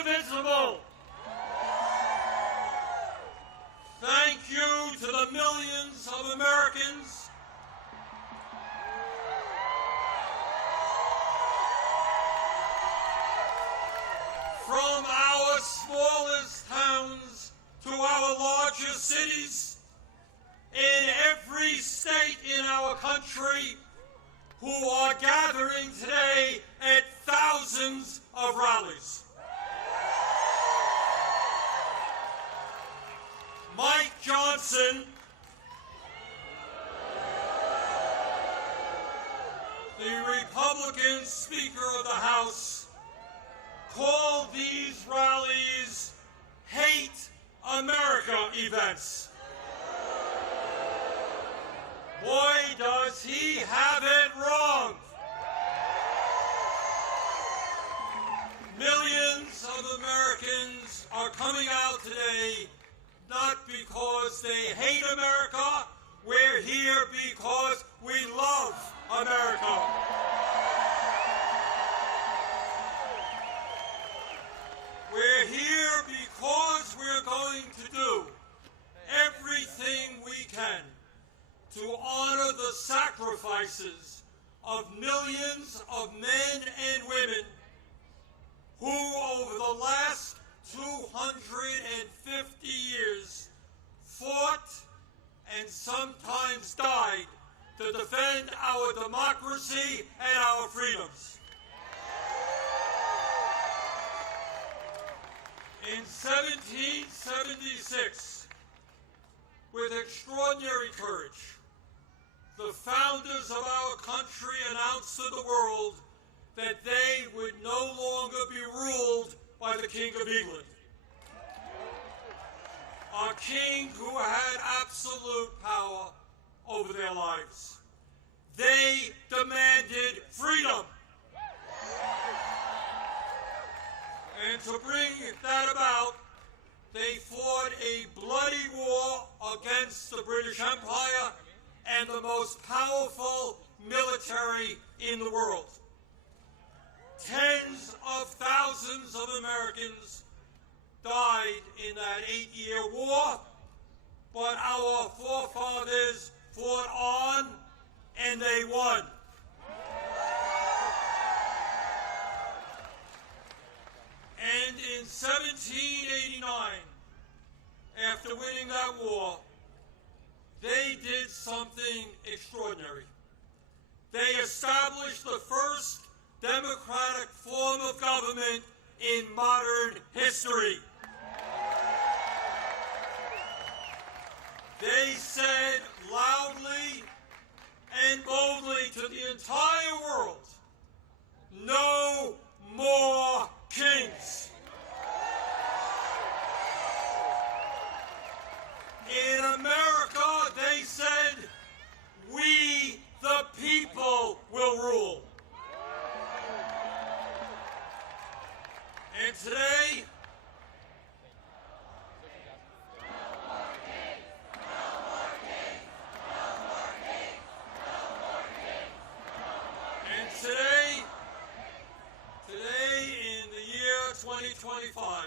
indivisible. Thank you to the millions of Americans from our smallest towns to our largest cities in every state in our country who are gathering today at thousands of rallies. Mike Johnson, the Republican Speaker of the House, called these rallies Hate America events. Boy, does he have it wrong. Millions of Americans are coming out today not because they hate America. We're here because we love America. We're here because we're going to do everything we can to honor the sacrifices of millions of men and women who, over the last 250 years, fought and sometimes died to defend our democracy and our freedoms. In 1776, with extraordinary courage, the founders of our country announced to the world that they would no longer be ruled by the King of England. A king who had absolute power over their lives. They demanded freedom. And to bring that about, they fought a bloody war against the British Empire and the most powerful military in the world. Tens of thousands of Americans died in that 8-year war, but our forefathers fought on and they won. And in 1789, after winning that war, they did something extraordinary. They established the first democratic form of government in modern history. They said loudly and boldly to the entire world, no more kings. In America, they said, we the people will rule. And today, in the year 2025,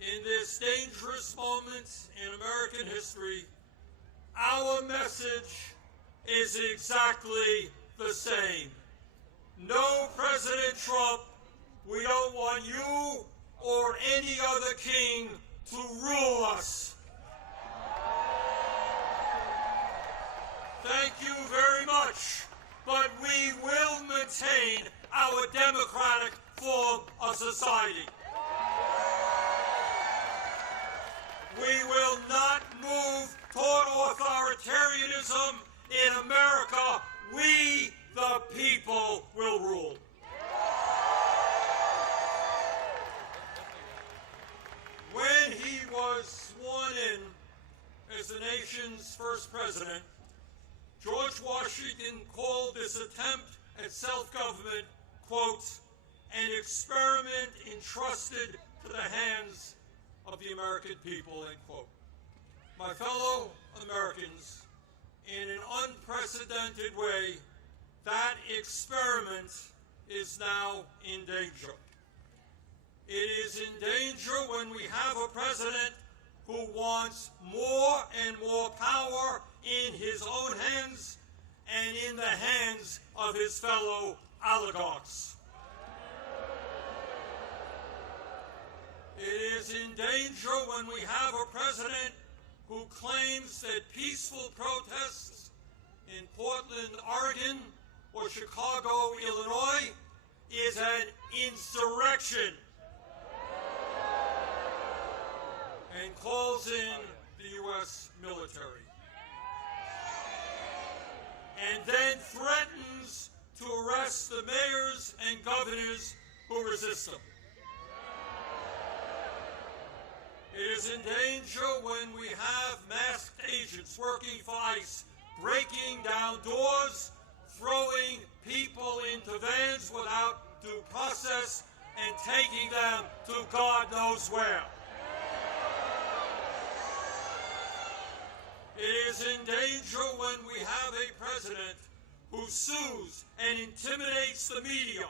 in this dangerous moment in American history, our message is exactly the same. No, President Trump, we don't want you or any other king to rule us. Thank you very much, but we will maintain our democratic form of society. We will not move toward authoritarianism in America. We, the people, will rule. When he was sworn in as the nation's first president, George Washington called this attempt at self-government, quote, an experiment entrusted to the hands of the American people, end quote. My fellow Americans, in an unprecedented way, that experiment is now in danger. It danger when we have a president who wants more and more power in his own hands and in the hands of his fellow oligarchs. It is in danger when we have a president who claims that peaceful protests in Portland, Oregon, or Chicago, Illinois, is an insurrection, and calls in the U.S. military, and then threatens to arrest the mayors and governors who resist them. It is in danger when we have masked agents working for ICE, breaking down doors, throwing people into vans without due process, and taking them to God knows where. It is in danger when we have a president who sues and intimidates the media,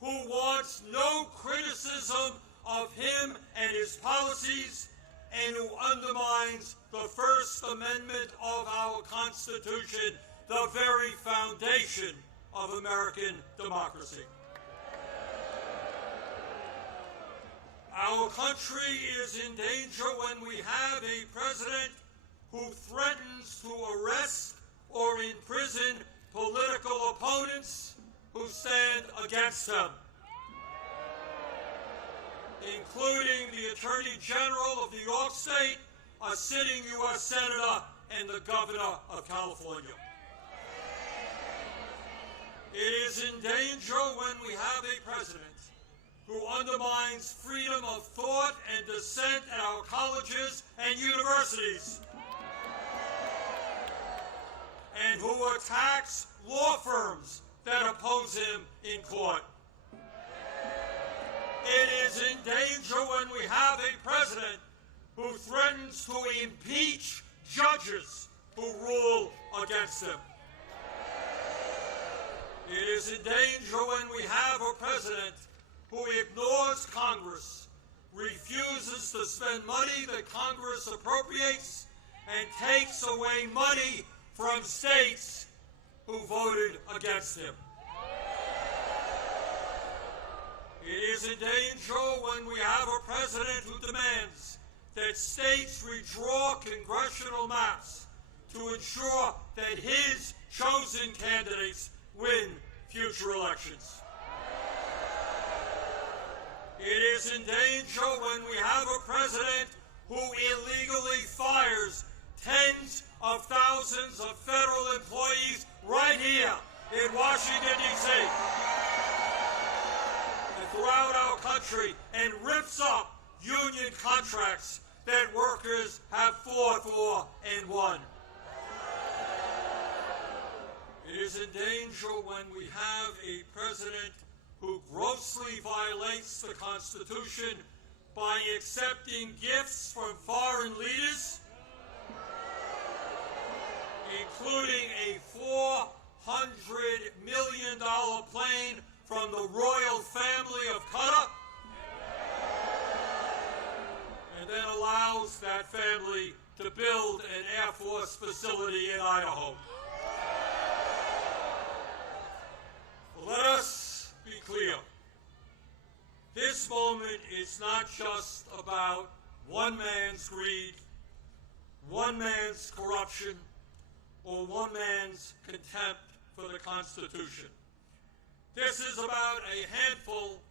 who wants no criticism of him and his policies, and who undermines the First Amendment of our Constitution, the very foundation of American democracy. Our country is in danger when we have a president who threatens to arrest or imprison political opponents who stand against him, including the Attorney General of New York State, a sitting U.S. Senator, and the Governor of California. It is in danger when we have a president who undermines freedom of thought and dissent at our colleges and universities, and who attacks law firms that oppose him in court. It is in danger when we have a president who threatens to impeach judges who rule against him. It is in danger when we have a president who ignores Congress, refuses to spend money that Congress appropriates, and takes away money from states who voted against him. It is in danger when we have a president who demands that states redraw congressional maps to ensure that his chosen candidates win future elections. It is in danger when we have a president who illegally fires tens of thousands of federal employees right here in Washington, D.C. and throughout our country, and rips up union contracts that workers have fought for and won. It is in danger when we have a president who grossly violates the Constitution by accepting gifts from foreign leaders, including a $400 million plane from the royal family of Qatar, and then allows that family to build an Air Force facility in Idaho. Let us be clear. This moment is not just about one man's greed, one man's corruption, or one man's contempt for the Constitution. This is about a handful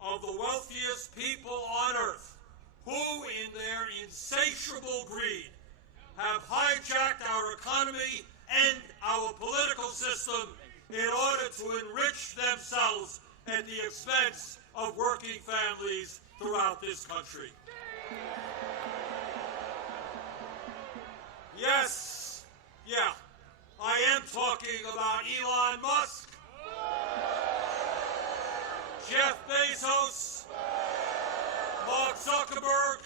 of the wealthiest people on earth who, in their insatiable greed, have hijacked our economy and our political system in order to enrich themselves at the expense of working families throughout this country. Yes, I am talking about Elon Musk, Jeff Bezos, Mark Zuckerberg,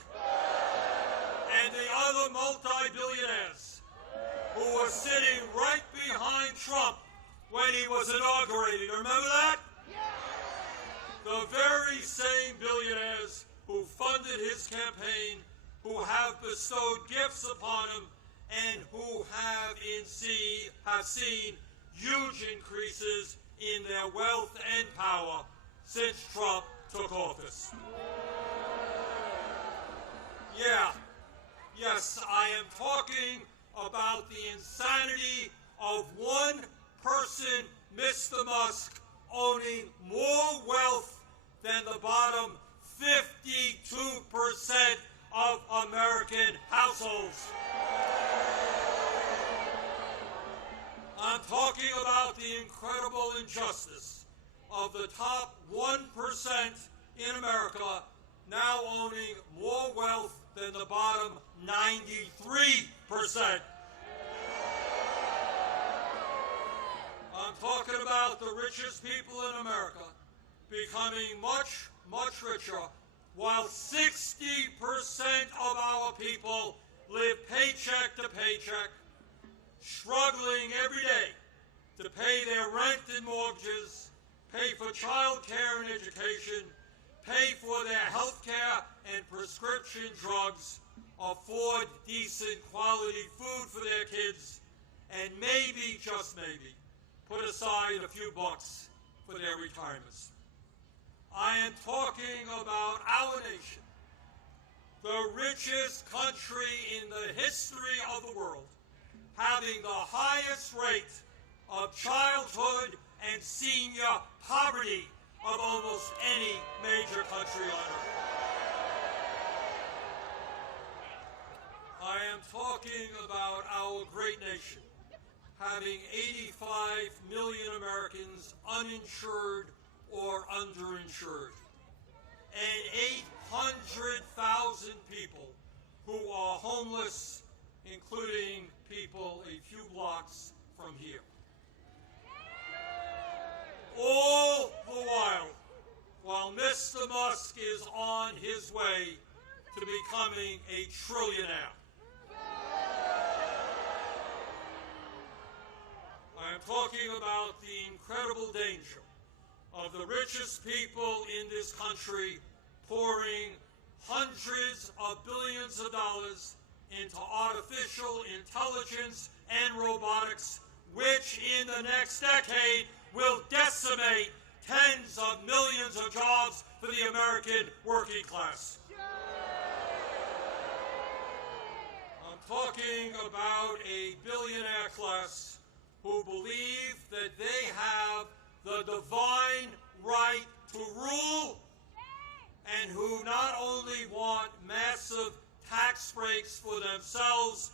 and the other multi-billionaires who were sitting right behind Trump when he was inaugurated. Remember that? The very same billionaires who funded who have bestowed gifts upon him and who have seen huge increases in their wealth and power since Trump took office. Yes, I am talking about the insanity of one person, Mr. Musk, owning more wealth than the bottom 52% of American households. I'm talking about the incredible injustice of the top 1% in America now owning more wealth than the bottom 93%. I'm talking about the richest people in America becoming much, much richer, while 60% of our people live paycheck to paycheck, struggling every day to pay their rent and mortgages, pay for child care and education, pay for their health care and prescription drugs, afford decent quality food for their kids, and maybe, just maybe, put aside a few bucks for their retirements. I am talking about our nation, the richest country in the history of the world, having the highest rate of childhood and senior poverty of almost any major country on earth. I am talking about our great nation having 85 million Americans uninsured or underinsured, and 800,000 people who are homeless, including people a few blocks from here. All the while Mr. Musk is on his way to becoming a trillionaire. I am talking about the incredible danger of the richest people in this country pouring hundreds of billions of dollars into artificial intelligence and robotics, which in the next decade will decimate tens of millions of jobs for the American working class. I'm talking about a billionaire class who believe that they have the divine right to rule, and who not only want massive tax breaks for themselves,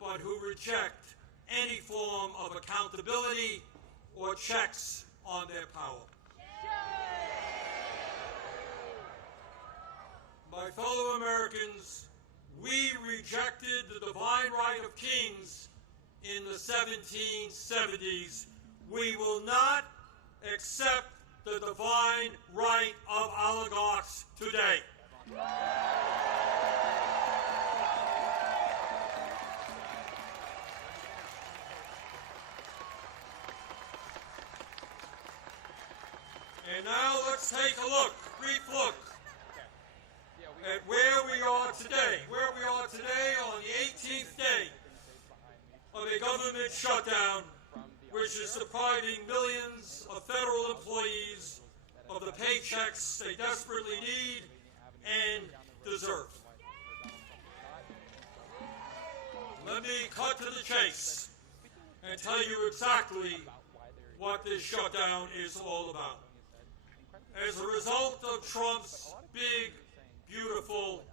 but who reject any form of accountability or checks on their power. My fellow Americans, we rejected the divine right of kings in the 1770s. We will not accept the divine right of oligarchs today. And now let's take a brief look at where we are today. Where we are today on the 18th day of a government shutdown, which is depriving millions of federal employees of the paychecks they desperately need and deserve. Let me cut to the chase and tell you exactly what this shutdown is all about. As a result of Trump's big, beautiful,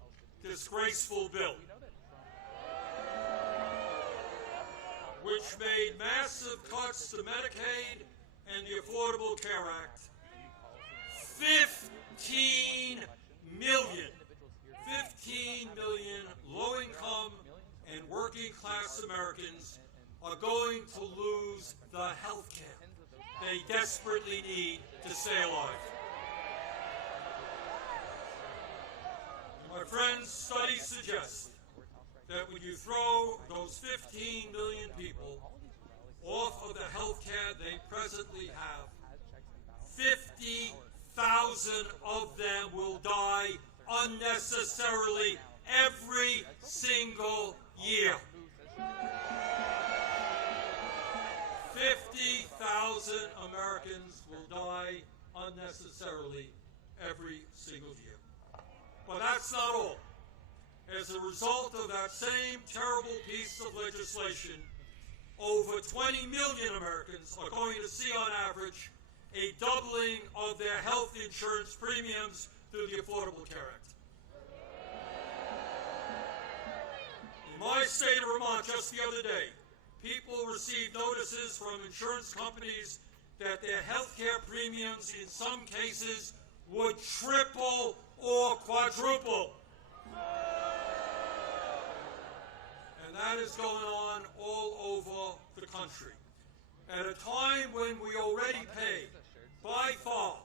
disgraceful bill, which made massive cuts to Medicaid and the Affordable Care Act, 15 million low-income and working-class Americans are going to lose the health care they desperately need to stay alive. My friends, studies suggest that when you throw those 15 million people off of the health care they presently have, 50,000 of them will die unnecessarily every single year. 50,000 Americans will die unnecessarily every single year. But that's not all. As a result of that same terrible piece of legislation, over 20 million Americans are going to see on average a doubling of their health insurance premiums through the Affordable Care Act. In my state of Vermont just the other day, people received notices from insurance companies that their health care premiums in some cases would triple or quadruple. And that is going on all over the country. At a time when we already pay, by far,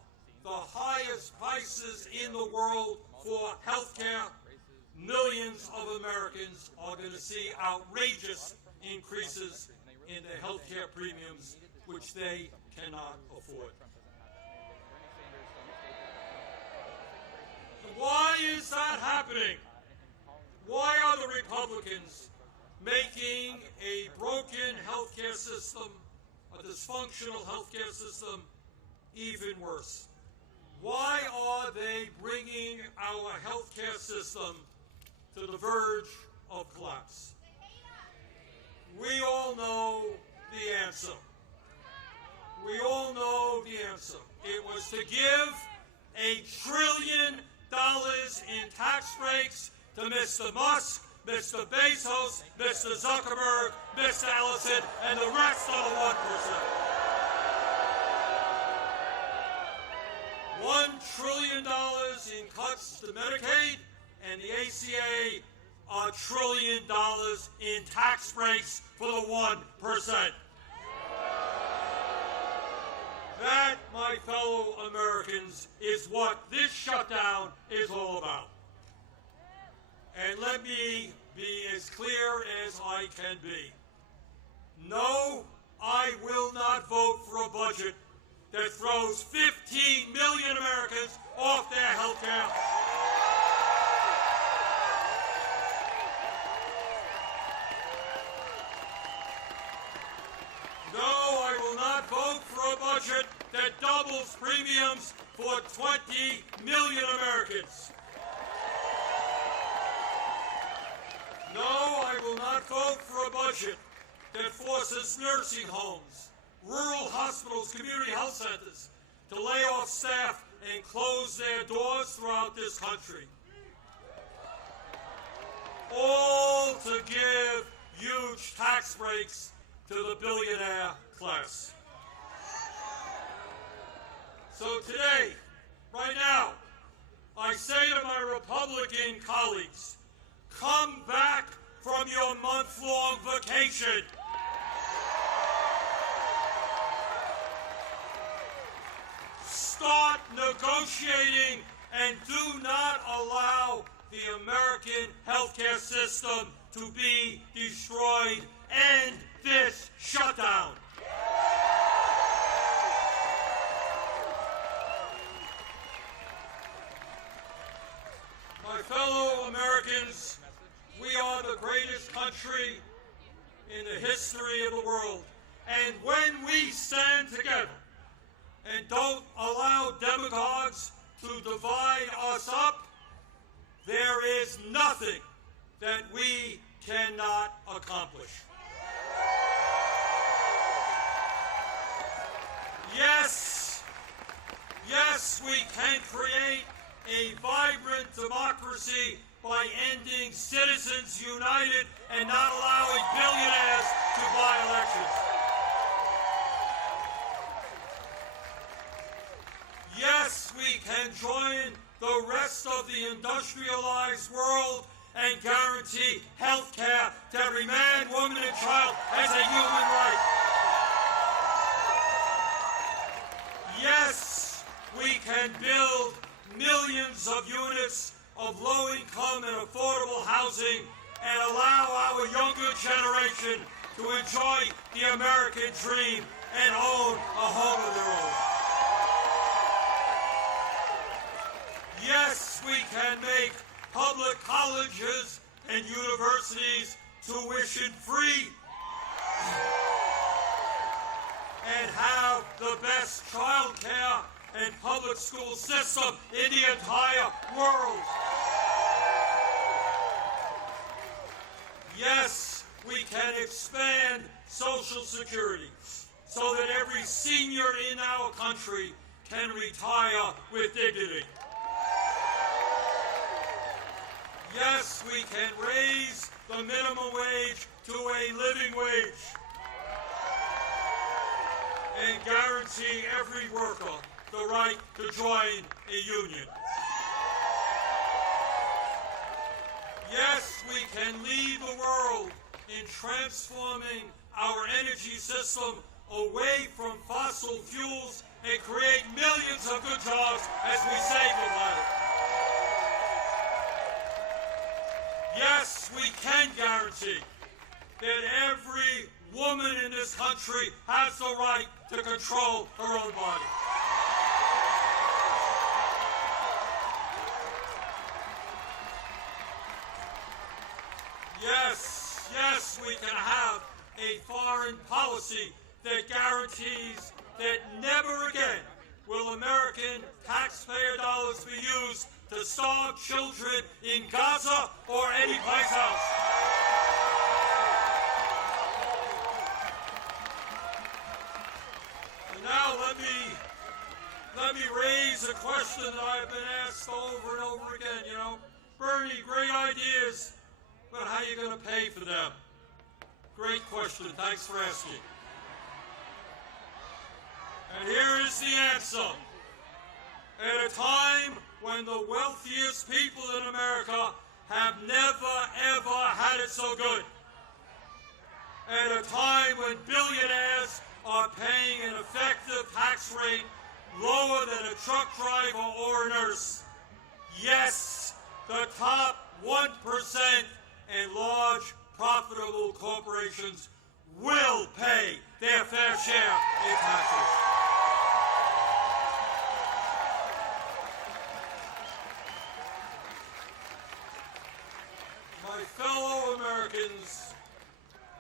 the highest prices in the world for health care, millions of Americans are going to see outrageous increases in their health care premiums, which they cannot afford. Why is that happening? Why are the Republicans making a broken healthcare system, a dysfunctional healthcare system, even worse? Why are they bringing our healthcare system to the verge of collapse? We all know the answer. We all know the answer. It was to give $1 trillion in tax breaks to Mr. Musk, Mr. Bezos, Mr. Zuckerberg, Mr. Ellison, and the rest of the 1%. $1 trillion in cuts to Medicaid, and the ACA, $1 trillion in tax breaks for the 1%. That, my fellow Americans, is what this shutdown is all about. And let me be as clear as I can be. No, I will not vote for a budget that throws 15 million Americans off their health care. No, I will not vote for a budget that doubles premiums for 20 million Americans. No, I will not vote for a budget that forces nursing homes, rural hospitals, community health centers to lay off staff and close their doors throughout this country. All to give huge tax breaks to the billionaire class. So today, right now, I say to my Republican colleagues, come back from your month-long vacation. Start negotiating and do not allow the American healthcare system to be destroyed. End this shutdown. My fellow Americans, we are the greatest country in the history of the world. And when we stand together and don't allow demagogues to divide us up, there is nothing that we cannot accomplish. Yes, we can create a vibrant democracy by ending Citizens United and not allowing billionaires to buy elections. Yes, we can join the rest of the industrialized world and guarantee health care to every man, woman, and child as a human right. Yes, we can build millions of units of low-income and affordable housing and allow our younger generation to enjoy the American dream and own a home of their own. Yes, we can make public colleges and universities tuition-free, and have the best child care and public school system in the entire world. Yes, we can expand Social Security so that every senior in our country can retire with dignity. Yes, we can raise the minimum wage to a living wage and guarantee every worker the right to join a union. Yes, we can lead the world in transforming our energy system away from fossil fuels and create millions of good jobs as we save the planet. Yes, we can guarantee that every woman in this country has the right to control her own body. Yes, we can have a foreign policy that guarantees that never again will American taxpayer dollars be used to starve children in Gaza or anyplace else. And now let me raise a question that I've been asked over and over again. You know, Bernie, great ideas, but how are you going to pay for them? Great question. Thanks for asking. And here is the answer. At a time when the wealthiest people in America have never, ever had it so good, at a time when billionaires are paying an effective tax rate lower than a truck driver or a nurse, yes, the top 1% and large profitable corporations will pay their fair share in taxes. My fellow Americans,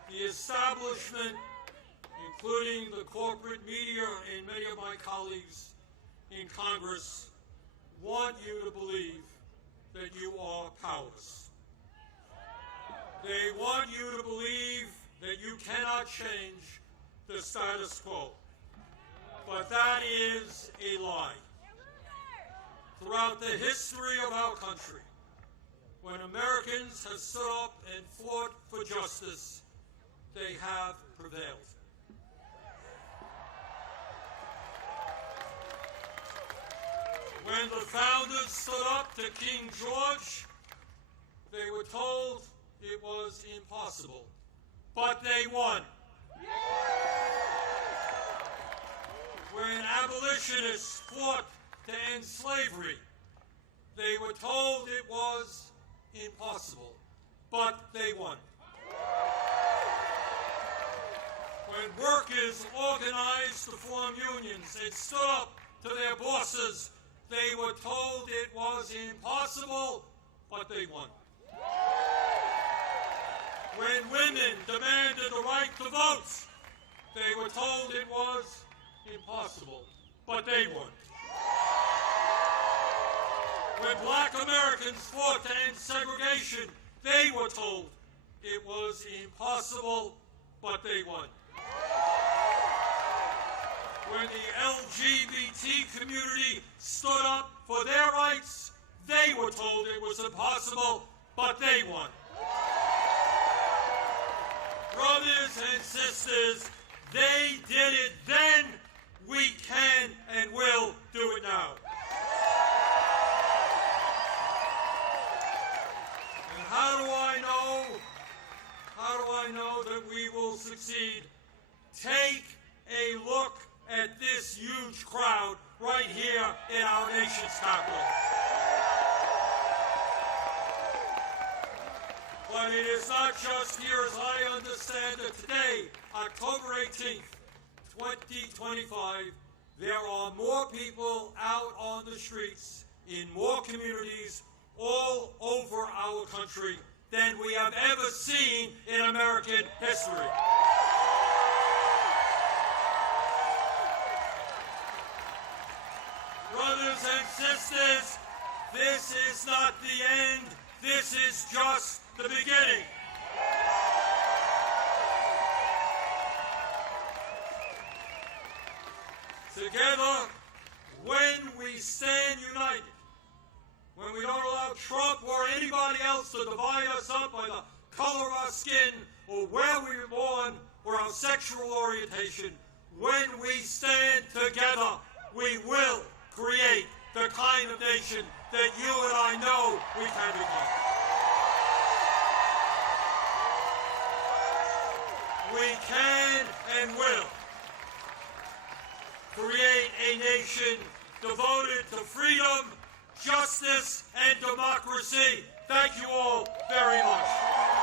the establishment, including the corporate media and many of my colleagues in Congress, want you to believe that you are powerless. They want you to believe that you cannot change the status quo. But that is a lie. Throughout the history of our country, when Americans have stood up and fought for justice, they have prevailed. When the founders stood up to King George, they were told it was impossible, but they won. When abolitionists fought to end slavery, they were told it was impossible, but they won. When workers organized to form unions and stood up to their bosses, they were told it was impossible, but they won. When women demanded the right to vote, they were told it was impossible, but they won. When black Americans fought to end segregation, they were told it was impossible, but they won. When the LGBT community stood up for their rights, they were told it was impossible, but they won. Brothers and sisters, they did it then, we can and will do it now. And how do I know that we will succeed? Take a look at this huge crowd right here in our nation's capital. But it is not just here, as I understand it today, October 18th, 2025, there are more people out on the streets in more communities all over our country than we have ever seen in American history. Brothers and sisters, this is not the end. This is just the beginning. Together, when we stand united, when we don't allow Trump or anybody else to divide us up by the color of our skin or where we were born or our sexual orientation, when we stand together, we will create the kind of nation that you and I know we can become. We can and will create a nation devoted to freedom, justice, and democracy. Thank you all very much.